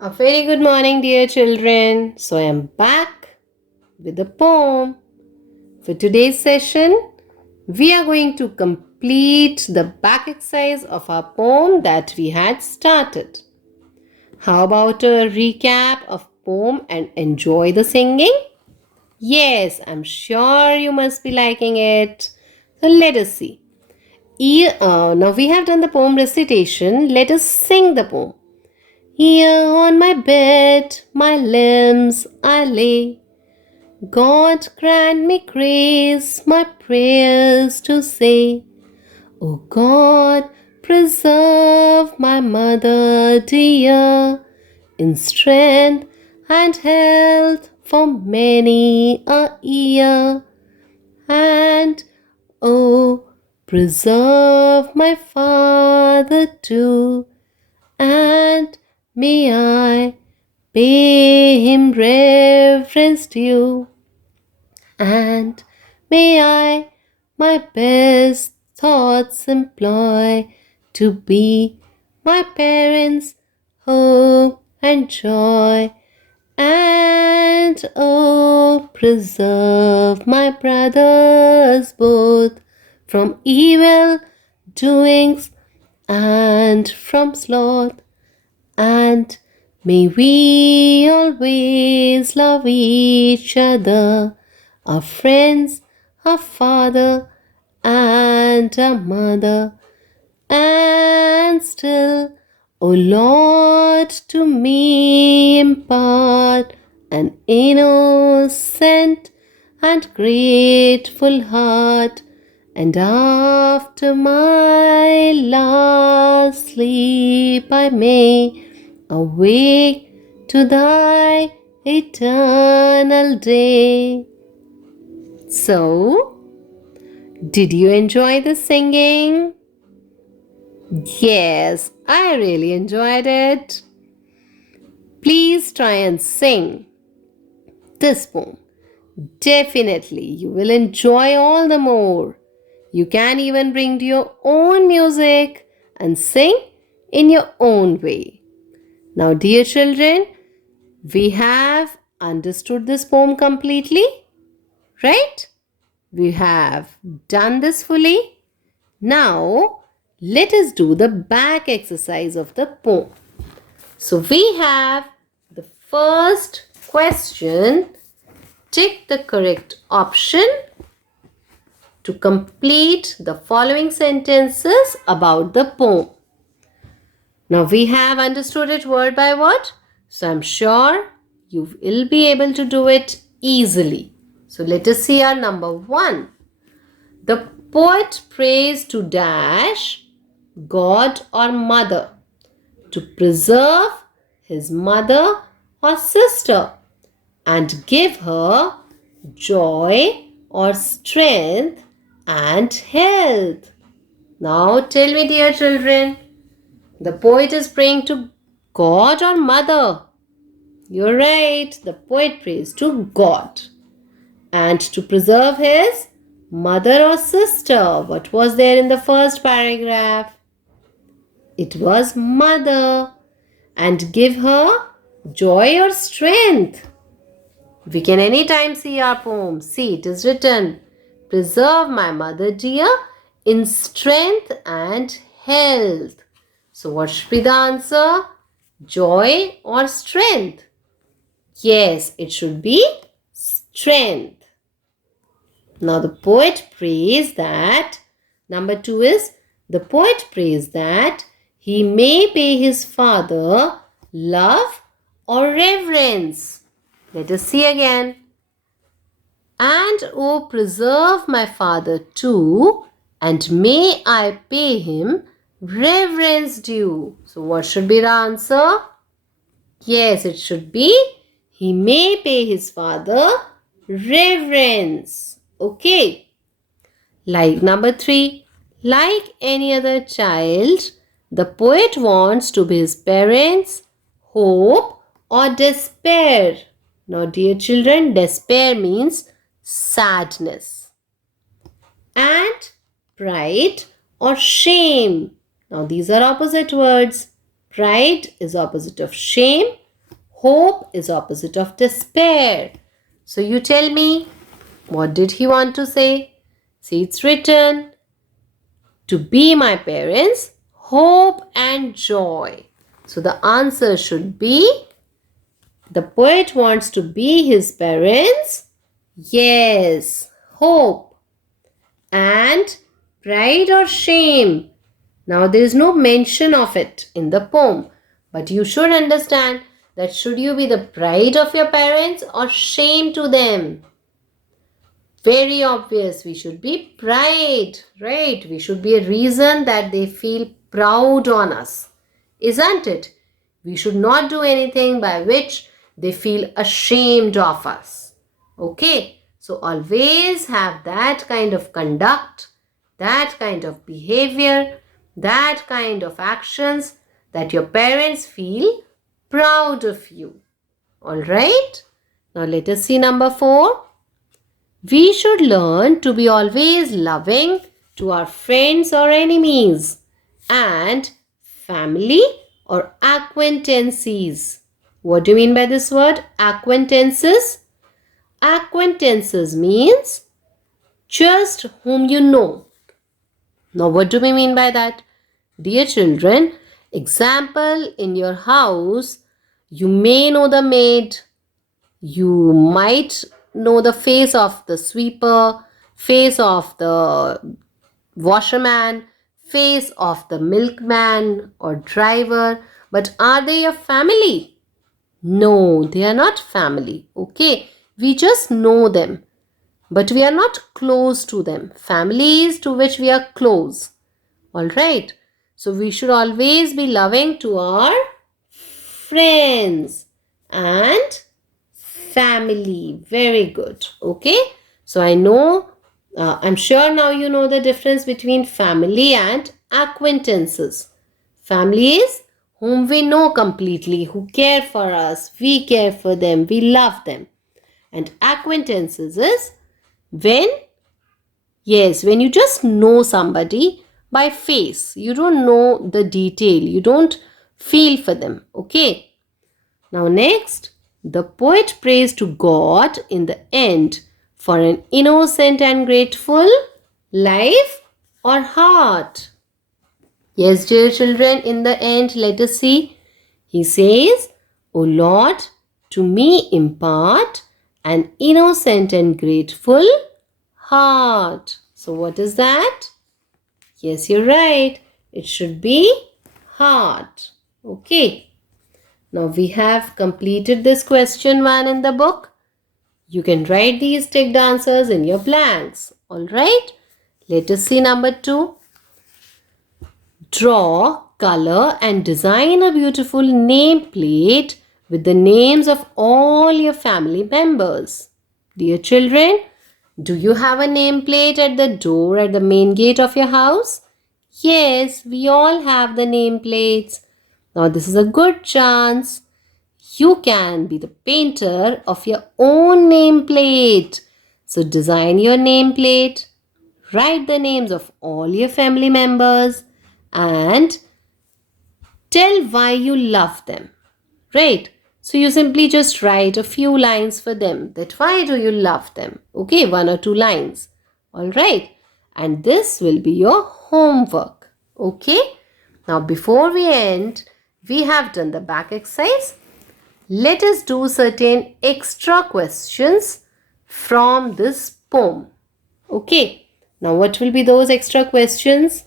A very good morning, dear children. So, I am back with a poem. For today's session, we are going to complete the back exercise of our poem that we had started. How about a recap of poem and enjoy the singing? Yes, I'm sure you must be liking it. So, let us see. Now we have done the poem recitation. Let us sing the poem. Here on my bed, my limbs I lay. God grant me grace, my prayers to say. O God, preserve my mother dear in strength and health for many a year. And oh, preserve my father too, and may I pay him reverence due, and may I my best thoughts employ to be my parents' hope and joy. And oh, preserve my brothers both from evil doings and from sloth, and may we always love each other, our friends, our father, and our mother. And still, O Lord, to me impart an innocent and grateful heart, and after my last sleep I may awake to thy eternal day. So, did you enjoy the singing? Yes, I really enjoyed it. Please try and sing this poem. Definitely, you will enjoy all the more. You can even bring your own music and sing in your own way. Now, dear children, we have understood this poem completely, right? We have done this fully. Now, let us do the back exercise of the poem. So, we have the first question. Tick the correct option to complete the following sentences about the poem. Now, we have understood it word by word, so I'm sure you will be able to do it easily. So, let us see our number one. The poet prays to dash God or mother to preserve his mother or sister and give her joy or strength and health. Now tell me, dear children, the poet is praying to God or mother? You're right, the poet prays to God and to preserve his mother or sister. What was there in the first paragraph? It was mother, and give her joy or strength. We can anytime see our poem. See, it is written, preserve my mother dear in strength and health. So what should be the answer? Joy or strength? Yes, it should be strength. Now the poet prays that, number two is, the poet prays that he may pay his father love or reverence. Let us see again. And O preserve my father too, and may I pay him reverence due. So what should be the answer? Yes, it should be he may pay his father reverence. Okay. Like number three, like any other child, the poet wants to be his parents' hope or despair. Now, dear children, despair means sadness. And pride or shame. Now, these are opposite words. Pride is opposite of shame Hope is opposite of despair. So you tell me, what did he want to say? See, it's written, to be my parents, hope and joy. So the answer should be, the poet wants to be his parents. Yes, hope. And pride or shame. Now there is no mention of it in the poem. But you should understand that should you be the pride of your parents or shame to them? Very obvious, we should be pride, right? We should be a reason that they feel proud on us, isn't it? We should not do anything by which they feel ashamed of us. Okay, so always have that kind of conduct, that kind of behavior, that kind of actions that your parents feel proud of you. All right, now let us see number 4. We should learn to be always loving to our friends or enemies and family or acquaintances. What do you mean by this word? Acquaintances? Acquaintances means just whom you know. Now, what do we mean by that? Dear children, example, in your house, you may know the maid, you might know the face of the sweeper, face of the washerman, face of the milkman or driver, but are they your family? No, they are not family. Okay, we just know them, but we are not close to them. Family is to which we are close. All right, so we should always be loving to our friends and family. Very good. Okay, so I'm sure now you know the difference between family and acquaintances. Family is whom we know completely, who care for us, we care for them, we love them. And acquaintances is when, yes, when you just know somebody by face, you don't know the detail, you don't feel for them. Okay, now next, the poet prays to God in the end for an innocent and grateful life or heart. Yes, dear children, in the end, let us see. He says, O Lord, to me impart an innocent and grateful heart. So what is that? Yes, you're right. It should be heart. Okay. Now we have completed this question 1 in the book. You can write these ticked answers in your blanks. Alright, let us see number 2. Draw, color and design a beautiful nameplate with the names of all your family members. Dear children, do you have a nameplate at the door at the main gate of your house? Yes, we all have the nameplates. Now this is a good chance. You can be the painter of your own nameplate. So design your nameplate, write the names of all your family members and tell why you love them. Right? So you simply just write a few lines for them, that why do you love them? Okay, 1 or 2 lines. Alright. And this will be your homework. Okay. Now before we end, we have done the back exercise. Let us do certain extra questions from this poem. Okay. Now what will be those extra questions?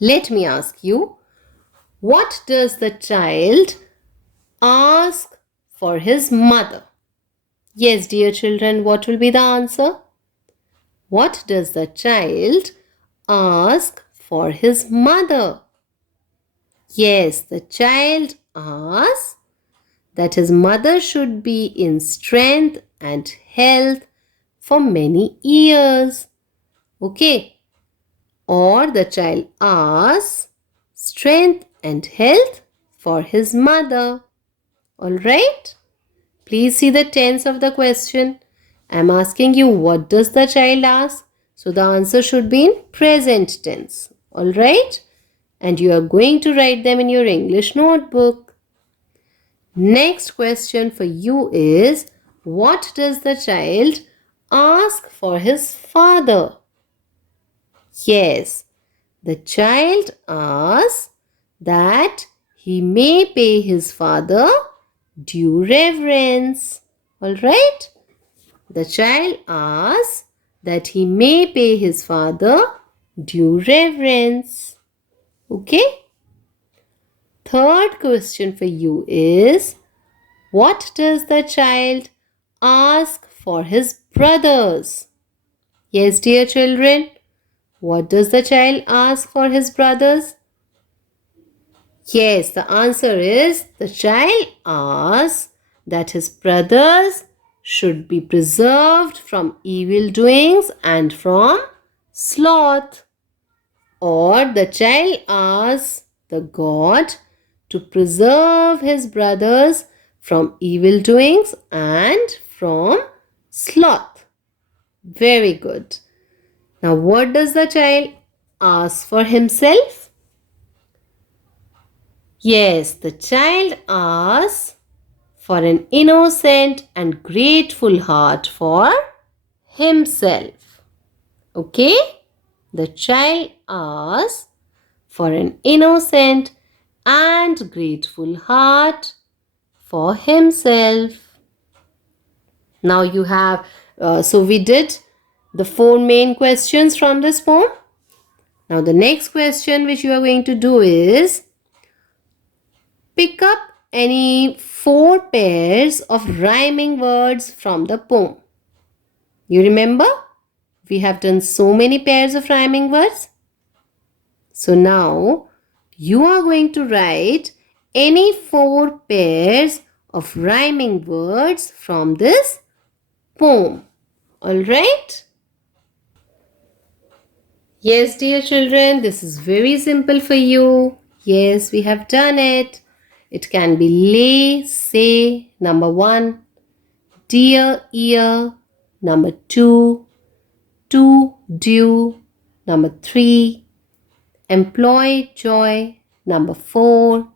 Let me ask you, what does the child ask for his mother? Yes, dear children, what will be the answer? What does the child ask for his mother? Yes, the child asks that his mother should be in strength and health for many years. Okay. Or the child asks strength and health for his mother. Alright? Please see the tense of the question. I am asking you, what does the child ask? So the answer should be in present tense. Alright? And you are going to write them in your English notebook. Next question for you is, what does the child ask for his father? Yes, the child asks that he may pay his father due reverence. Alright? The child asks that he may pay his father due reverence. Okay? Third question for you is, what does the child ask for his brothers? Yes, dear children, what does the child ask for his brothers? Yes, the answer is the child asks that his brothers should be preserved from evil doings and from sloth. Or the child asks the God to preserve his brothers from evil doings and from sloth. Very good. Now, what does the child ask for himself? Yes, the child asks for an innocent and grateful heart for himself. Okay? The child asks for an innocent and grateful heart for himself. Now you have, so we did the 4 main questions from this poem. Now the next question which you are going to do is, pick up any 4 pairs of rhyming words from the poem. You remember? We have done so many pairs of rhyming words. So now you are going to write any 4 pairs of rhyming words from this poem. Alright? Yes, dear children, this is very simple for you. Yes, we have done it. It can be lay, say, number 1, dear, ear, number 2, to, due, number 3, employ, joy, number 4,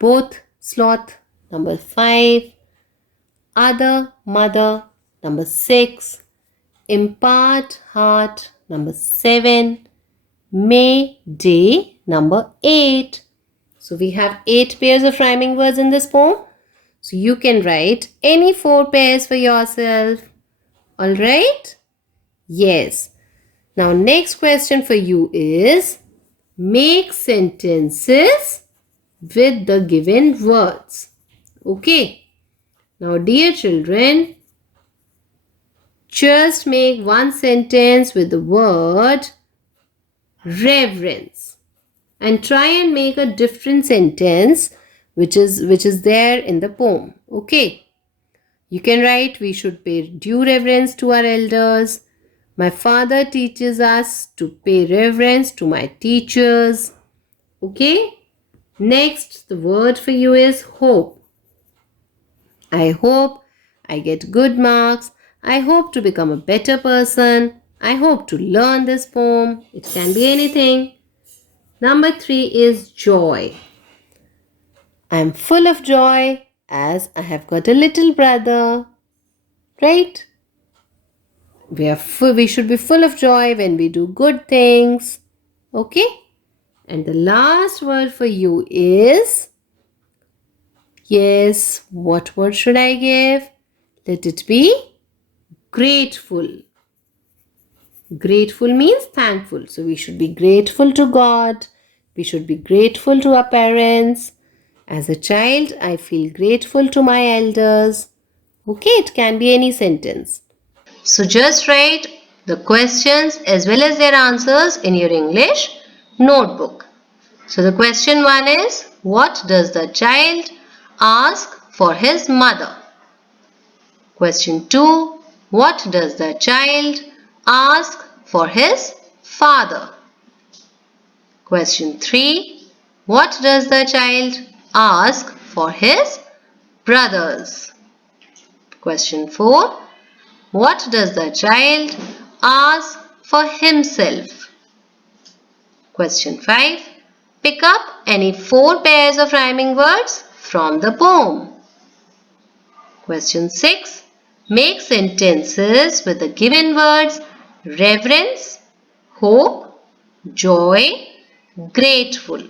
both, sloth, number 5, other, mother, number 6, impart, heart, number 7, may, day, number 8. So we have 8 pairs of rhyming words in this poem. So you can write any 4 pairs for yourself. Alright? Yes. Now next question for you is, make sentences with the given words. Okay. Now dear children, just make one sentence with the word reverence and try and make a different sentence which is there in the poem. Okay. You can write, we should pay due reverence to our elders. My father teaches us to pay reverence to my teachers. Okay. Next, the word for you is hope. I hope I get good marks. I hope to become a better person. I hope to learn this poem. It can be anything. Number 3 is joy. I am full of joy as I have got a little brother. Right? We should be full of joy when we do good things. Okay? And the last word for you is, yes, what word should I give? Let it be grateful. Grateful means thankful. So we should be grateful to God. We should be grateful to our parents. As a child, I feel grateful to my elders. Okay, it can be any sentence. So just write the questions as well as their answers in your English notebook. So the question 1 is, what does the child ask for his mother? Question 2, what does the child ask for his father? Question 3, what does the child ask for his brothers? Question 4, what does the child ask for himself? Question 5, pick up any 4 pairs of rhyming words from the poem. Question 6. Make sentences with the given words reverence, hope, joy, grateful.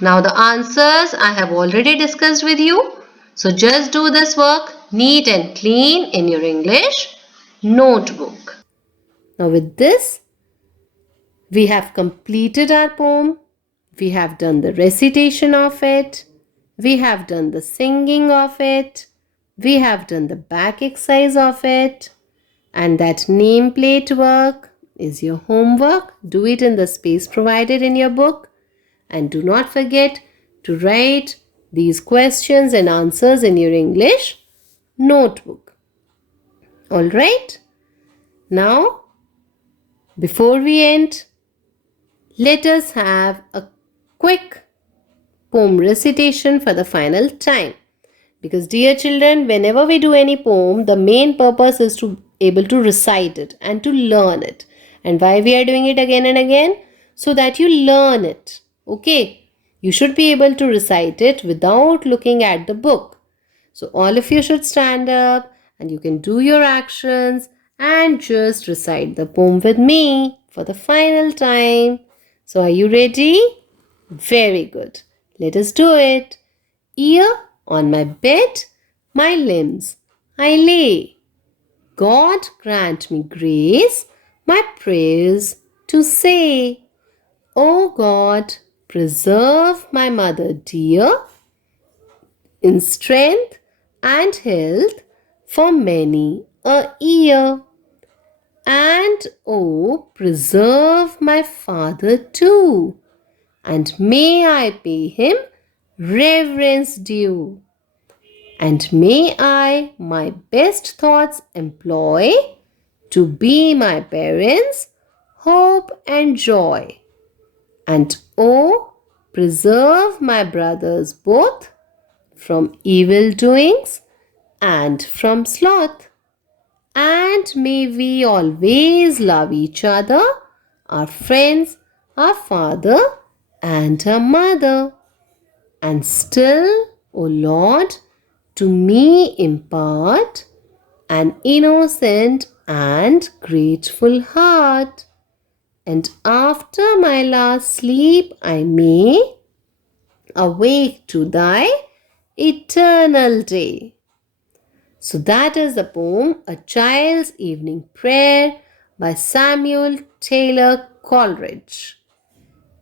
Now the answers I have already discussed with you. So just do this work neat and clean in your English notebook. Now with this, we have completed our poem. We have done the recitation of it. We have done the singing of it. We have done the back exercise of it. And that nameplate work is your homework. Do it in the space provided in your book. And do not forget to write these questions and answers in your English notebook. Alright? Now, before we end, let us have a quick poem recitation for the final time. Because dear children, whenever we do any poem, the main purpose is to able to recite it and to learn it. And why we are doing it again and again? So that you learn it. Okay? You should be able to recite it without looking at the book. So all of you should stand up and you can do your actions and just recite the poem with me for the final time. So are you ready? Very good. Let us do it. Here on my bed, my limbs I lay. God grant me grace, my prayers to say. O God, preserve my mother dear in strength and health for many a year. And oh, preserve my father too, and may I pay him reverence due. And may I my best thoughts employ to be my parents' hope and joy. And oh, preserve my brothers both from evil doings and from sloth. And may we always love each other, our friends, our father, and our mother. And still, O Lord, to me impart an innocent and grateful heart. And after my last sleep, I may awake to thy eternal day. So that is the poem A Child's Evening Prayer by Samuel Taylor Coleridge.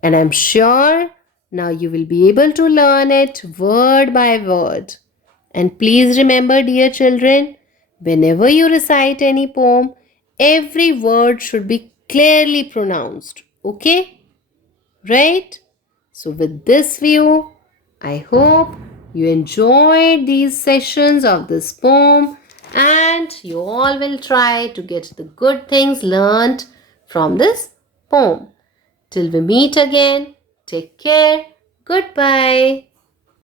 And I'm sure now you will be able to learn it word by word. And please remember, dear children, whenever you recite any poem, every word should be clearly pronounced. Okay? Right? So, with this view, I hope you enjoyed these sessions of this poem and you all will try to get the good things learned from this poem. Till we meet again, take care. Goodbye.